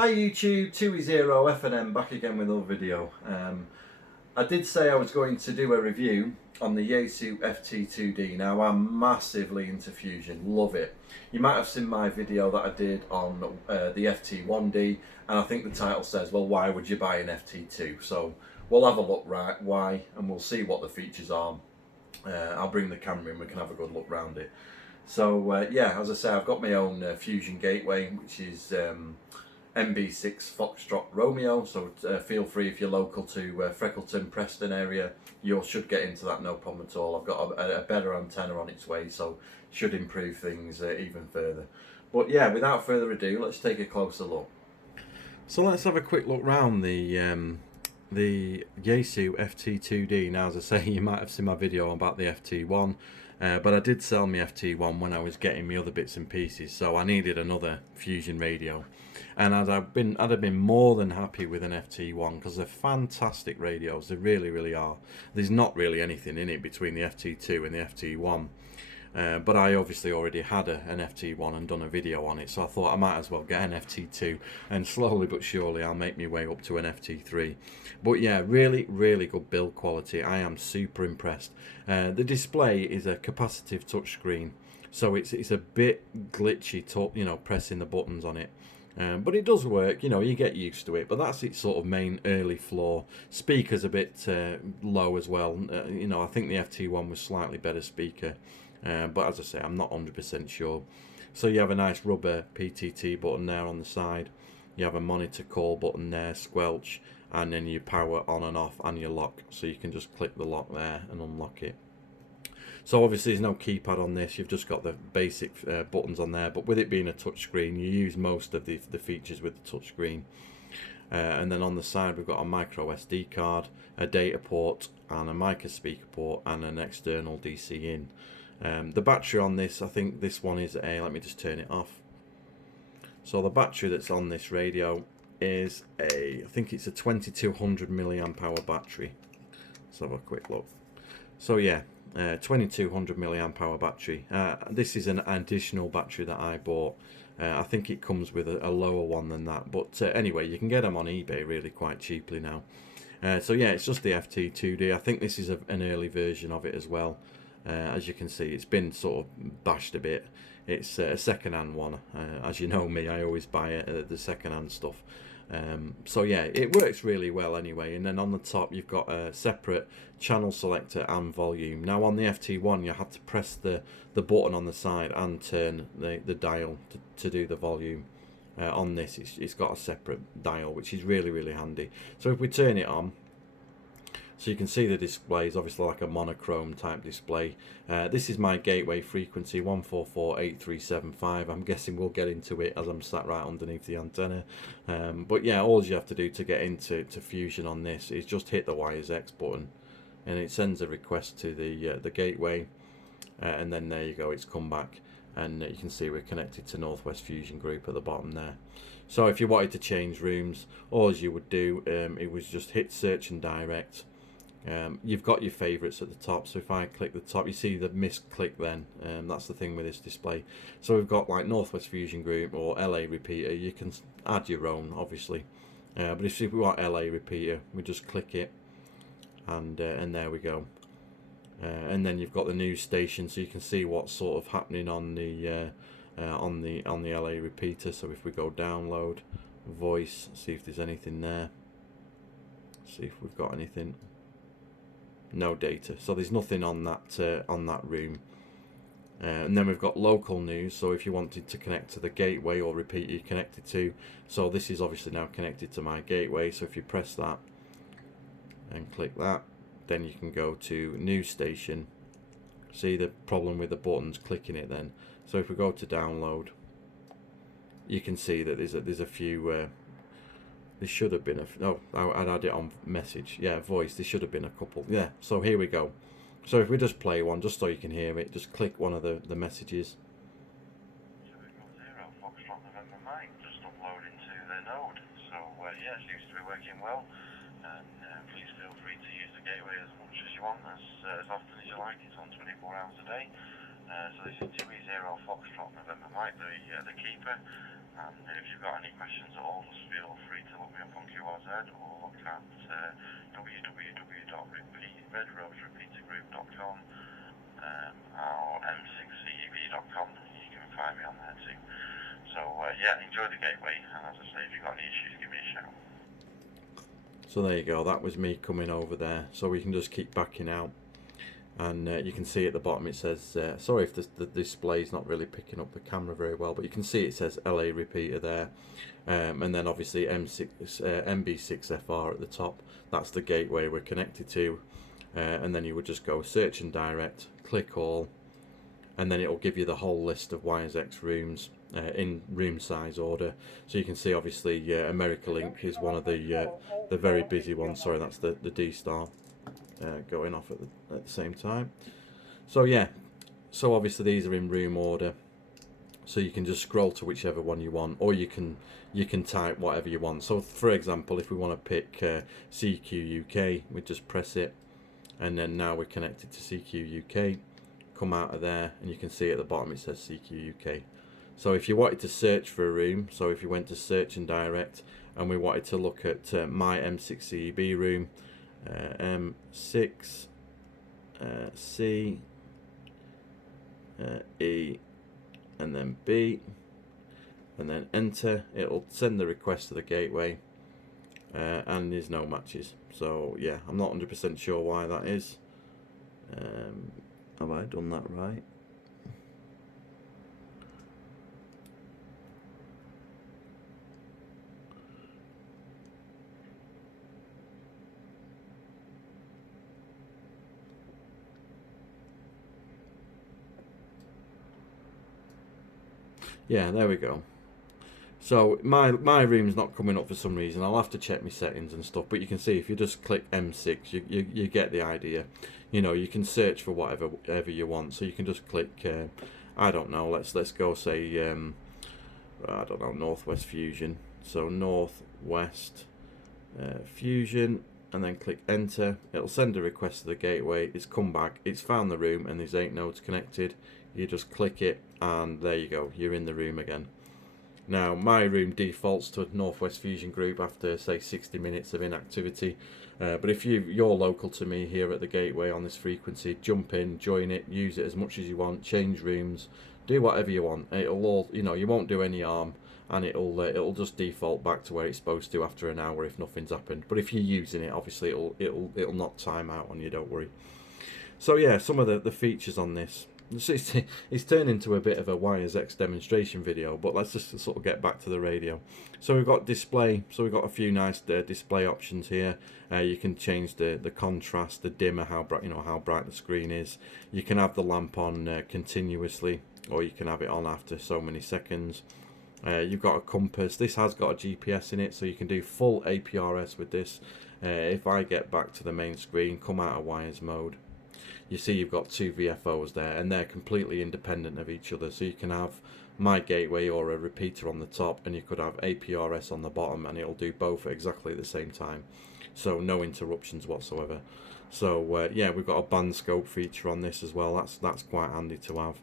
Hi YouTube, 2E0FM back again with another video. I did say I was going to do a review on the Yaesu FT2D. Now I'm massively into Fusion, love it. You might have seen my video that I did on the FT1D, and I think the title says, well, why would you buy an FT2? So we'll have a look right why, and we'll see what the features are. I'll bring the camera in, we can have a good look round it. So yeah, as I say, I've got my own Fusion gateway, which is MB6 Foxtrot Romeo, so feel free if you're local to Freckleton, Preston area, you should get into that no problem at all. I've got a better antenna on its way, so should improve things even further. But yeah, without further ado, let's take a closer look. So let's have a quick look round the Yaesu FT2D. Now, as I say, you might have seen my video about the FT1, but I did sell my FT1 when I was getting my other bits and pieces, so I needed another Fusion radio. And I'd have been more than happy with an FT1 because they're fantastic radios. They really, really are. There's not really anything in it between the FT2 and the FT1. But I obviously already had an FT1 and done a video on it, so I thought I might as well get an FT2, and slowly but surely I'll make my way up to an FT3. But yeah, really, really good build quality. I am super impressed. The display is a capacitive touchscreen, so it's a bit glitchy, you know, pressing the buttons on it. But it does work, you know, you get used to it, but that's its sort of main early flaw. Speaker's a bit low as well. You know, I think the FT1 was slightly better speaker, but as I say, I'm not 100% sure. So you have a nice rubber PTT button there on the side, you have a monitor call button there, squelch, and then you power on and off and your lock, so you can just click the lock there and unlock it. So obviously there's no keypad on this, you've just got the basic buttons on there, but with it being a touchscreen, you use most of the features with the touchscreen. And then on the side we've got a micro SD card, a data port, and a mica speaker port, and an external DC in. The battery on this, I think this one is a, let me just turn it off. So the battery that's on this radio is I think it's a 2200 milliamp hour battery. Let's have a quick look. So yeah, 2200 milliamp hour battery. This is an additional battery that I bought. I think it comes with a lower one than that, but anyway, you can get them on eBay really quite cheaply now. So yeah, it's just the FT2D. I think this is an early version of it as well. As you can see, it's been sort of bashed a bit. It's a second-hand one. As you know me, I always buy the second-hand stuff. So yeah, it works really well anyway. And then on the top you've got a separate channel selector and volume. Now on the FT1 you had to press the button on the side and turn the dial to do the volume. On this it's got a separate dial, which is really, really handy. So if we turn it on, so you can see the display is obviously like a monochrome type display. This is my gateway frequency, 1448375. I'm guessing we'll get into it as I'm sat right underneath the antenna. But yeah, all you have to do to get into Fusion on this is just hit the wires X button, and it sends a request to the gateway, and then there you go, it's come back, and you can see we're connected to Northwest Fusion Group at the bottom there. So if you wanted to change rooms, all you would do, it was just hit search and direct. You've got your favorites at the top, so if I click the top you see the misclick then. That's the thing with this display. So we've got like Northwest Fusion Group or LA repeater. You can add your own obviously, but if we want LA repeater we just click it, and there we go. And then you've got the news station, so you can see what's sort of happening on the LA repeater. So if we go download voice, see if there's anything there, see if we've got anything. No data, so there's nothing on that room. And then we've got local news, so if you wanted to connect to the gateway or repeater you're connected to, so this is obviously now connected to my gateway, so if you press that and click that, then you can go to news station. See the problem with the buttons clicking it then. So if we go to download, you can see that there's a few there should have been I'd add it on message. Yeah, voice, there should have been a couple. Yeah, so here we go. So if we just play one, just so you can hear it, just click one of the messages. So we've got 0 Foxtrot November Mike just uploading to the node. So yeah, it seems to be working well. And please feel free to use the gateway as much as you want, as often as you like. It's on 24 hours a day. So this is 2E0 Foxtrot November Mike, the keeper. And if you've got any questions at all, just feel website, or look at www.redroserepeatergroup.com or m6ceb.com. You can find me on there too. So yeah, enjoy the gateway, and as I say, if you've got any issues, give me a shout. So there you go, that was me coming over there. So we can just keep backing out, and you can see at the bottom it says, sorry if the display's not really picking up the camera very well, but you can see it says LA repeater there, and then obviously MB6FR at the top. That's the gateway we're connected to, and then you would just go search and direct, click all, and then it will give you the whole list of WiresX rooms in room size order. So you can see obviously America Link is one of the very busy ones. Sorry, that's the D star going off at the same time. So yeah, so obviously these are in room order, so you can just scroll to whichever one you want, or you can type whatever you want. So for example, if we want to pick CQ UK, we just press it, and then now we're connected to CQ UK. Come out of there, and you can see at the bottom it says CQ UK. So if you wanted to search for a room, so if you went to search and direct, and we wanted to look at my M6CEB room, M6 C E and then B, and then enter, it'll send the request to the gateway, and there's no matches. So yeah, I'm not 100% sure why that is. Have I done that right? Yeah, there we go. So my room's not coming up for some reason. I'll have to check my settings and stuff, but you can see if you just click M6, you get the idea. You know, you can search for whatever you want. So you can just click I don't know, let's go say I don't know, Northwest Fusion. So Northwest Fusion, and then click enter. It'll send a request to the gateway. It's come back, it's found the room, and there's 8 nodes connected. You just click it, and there you go, you're in the room again. Now my room defaults to Northwest Fusion group after say 60 minutes of inactivity, but if you're local to me here at the gateway on this frequency, jump in, join it, use it as much as you want, change rooms, do whatever you want. It'll all, you know, you won't do any harm, and it'll just default back to where it's supposed to after an hour if nothing's happened. But if you're using it, obviously it'll not time out on you, don't worry. So yeah, some of the features on this. It's turned into a bit of a WiresX demonstration video, but let's just sort of get back to the radio. So we've got display, so we've got a few nice display options here. You can change the contrast, the dimmer, how bright, you know, how bright the screen is. You can have the lamp on continuously, or you can have it on after so many seconds. You've got a compass. This has got a GPS in it, so you can do full APRS with this. If I get back to the main screen, come out of wires mode, you see you've got 2 VFOs there, and they're completely independent of each other. So you can have my gateway or a repeater on the top, and you could have APRS on the bottom, and it'll do both at exactly the same time. So no interruptions whatsoever. So yeah, we've got a band scope feature on this as well. That's quite handy to have.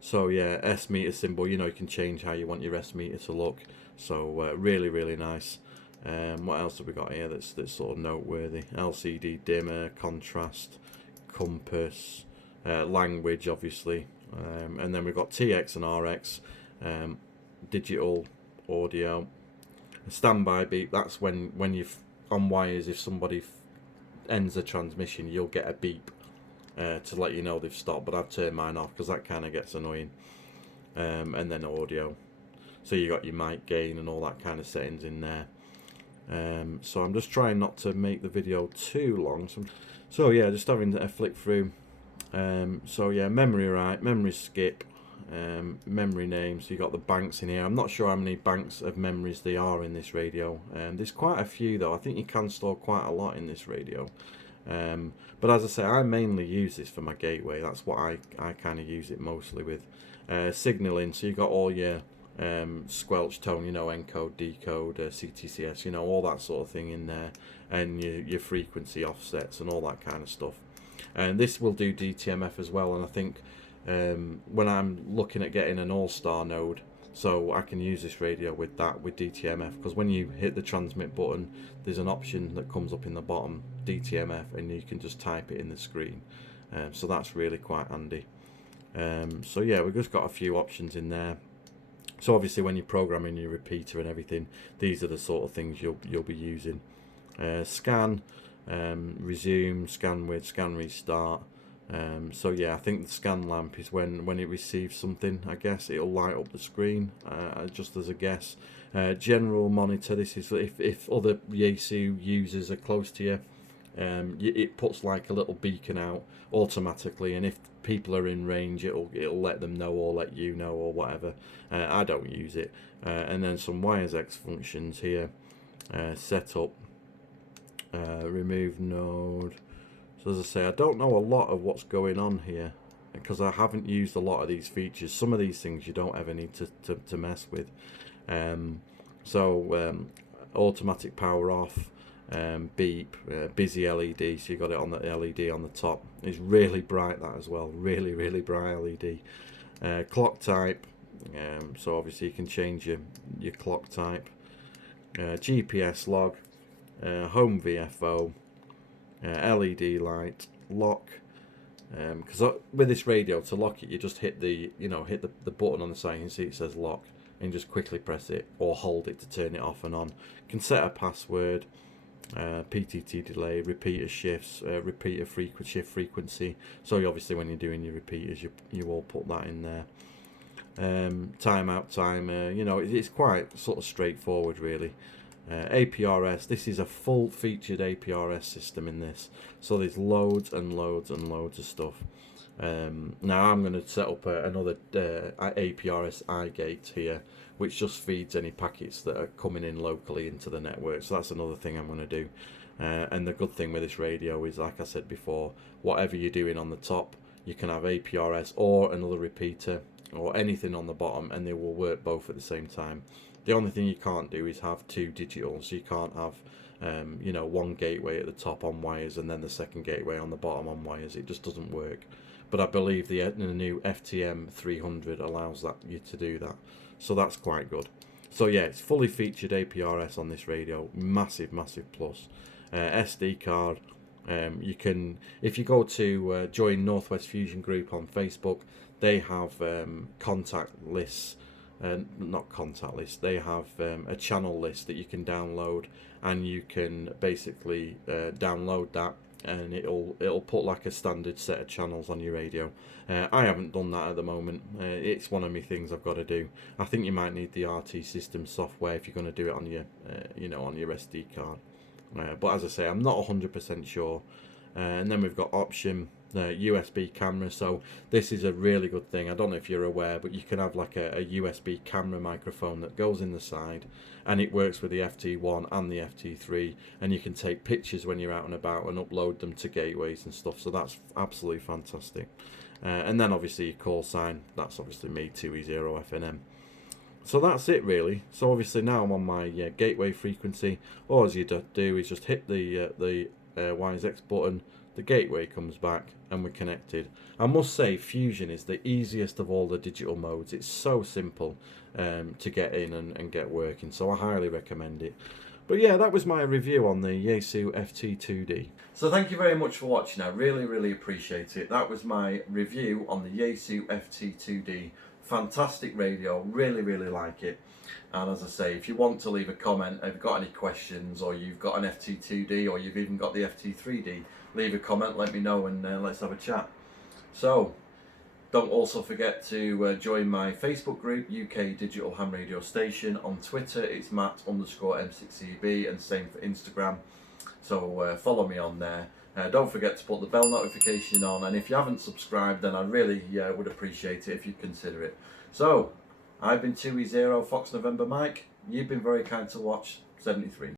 So yeah, S meter symbol, you know, you can change how you want your S meter to look. So really nice. What else have we got here that's sort of noteworthy? LCD dimmer, contrast, compass, language obviously, and then we've got TX and RX, digital audio, standby beep. That's when you've on wires, if somebody ends the transmission, you'll get a beep to let you know they've stopped, but I've turned mine off because that kind of gets annoying. And then audio, so you got your mic gain and all that kind of settings in there. So I'm just trying not to make the video too long, so yeah, just having a flick through. So yeah, memory right, memory skip, memory name. So you got the banks in here. I'm not sure how many banks of memories there are in this radio. There's quite a few though. I think you can store quite a lot in this radio. But as I say, I mainly use this for my gateway. That's what I kind of use it mostly with. Signaling, so you got all your squelch tone, you know, encode, decode, CTCS, you know, all that sort of thing in there, and your frequency offsets and all that kind of stuff. And this will do DTMF as well, and I think when I'm looking at getting an all-star node, So I can use this radio with that, with DTMF, because when you hit the transmit button, there's an option that comes up in the bottom, DTMF, and you can just type it in the screen. So that's really quite handy. So yeah, we've just got a few options in there. So obviously when you're programming your repeater and everything, these are the sort of things you'll be using. Scan, resume, scan with, scan restart. So yeah, I think the scan lamp is when it receives something, I guess it'll light up the screen, just as a guess. General monitor, this is if other Yaesu users are close to you, it puts like a little beacon out automatically, and if people are in range, it'll let them know or let you know or whatever. I don't use it. And then some wires X functions here. Setup, remove node. So as I say, I don't know a lot of what's going on here because I haven't used a lot of these features. Some of these things you don't ever need to mess with. Automatic power off, beep, busy LED, so you got it on the LED on the top. It's really bright, that as well, really bright LED. Clock type, so obviously you can change your clock type. GPS log, home VFO, LED light, lock. Because with this radio, to lock it, you just hit the button on the side. You can see it says lock, and just quickly press it or hold it to turn it off and on. You can set a password, PTT delay, repeater shifts, repeater shift frequency. So obviously when you're doing your repeaters, you all put that in there. Timeout timer, it's quite sort of straightforward really. APRS, this is a full featured APRS system in this, so there's loads and loads and loads of stuff. Now I'm going to set up another APRS iGate here, which just feeds any packets that are coming in locally into the network, so that's another thing I'm going to do. And the good thing with this radio is, like I said before, whatever you're doing on the top, you can have APRS or another repeater or anything on the bottom, and they will work both at the same time. The only thing you can't do is have two digitals. So you can't have one gateway at the top on wires and then the second gateway on the bottom on wires. It just doesn't work. But I believe the new FTM300 allows you to do that, so that's quite good. So yeah, it's fully featured APRS on this radio, massive plus. SD card, you can, if you go to join Northwest Fusion group on Facebook, they have contact lists. Not contact list, they have a channel list that you can download, and you can basically download that, and it'll put like a standard set of channels on your radio. I haven't done that at the moment. It's one of my things I've got to do. I think you might need the RT system software if you're going to do it on your on your SD card. But as I say, I'm not 100% sure. And then we've got option USB camera. So this is a really good thing. I don't know if you're aware, but you can have like a USB camera microphone that goes in the side, and it works with the FT1 and the FT3, and you can take pictures when you're out and about and upload them to gateways and stuff. So that's absolutely fantastic. And then obviously your call sign, that's obviously me, 2E0FNM. So that's it really. So obviously now I'm on my gateway frequency. All you do is just hit the wires X button, the gateway comes back, and we're connected. I must say, Fusion is the easiest of all the digital modes. It's so simple to get in and get working, so I highly recommend it. But yeah, that was my review on the Yaesu FT2D. So thank you very much for watching. I really appreciate it. That was my review on the Yaesu FT2D. Fantastic radio, really like it. And as I say, if you want to leave a comment, if you've got any questions, or you've got an FT2D, or you've even got the FT3D, leave a comment, let me know, and let's have a chat. So don't also forget to join my Facebook group, UK Digital Ham Radio Station. On Twitter it's Matt_M6EB, and same for Instagram. So follow me on there. Don't forget to put the bell notification on, and if you haven't subscribed, then I really would appreciate it if you'd consider it. So I've been 2E0 Fox November Mike. You've been very kind to watch. 73.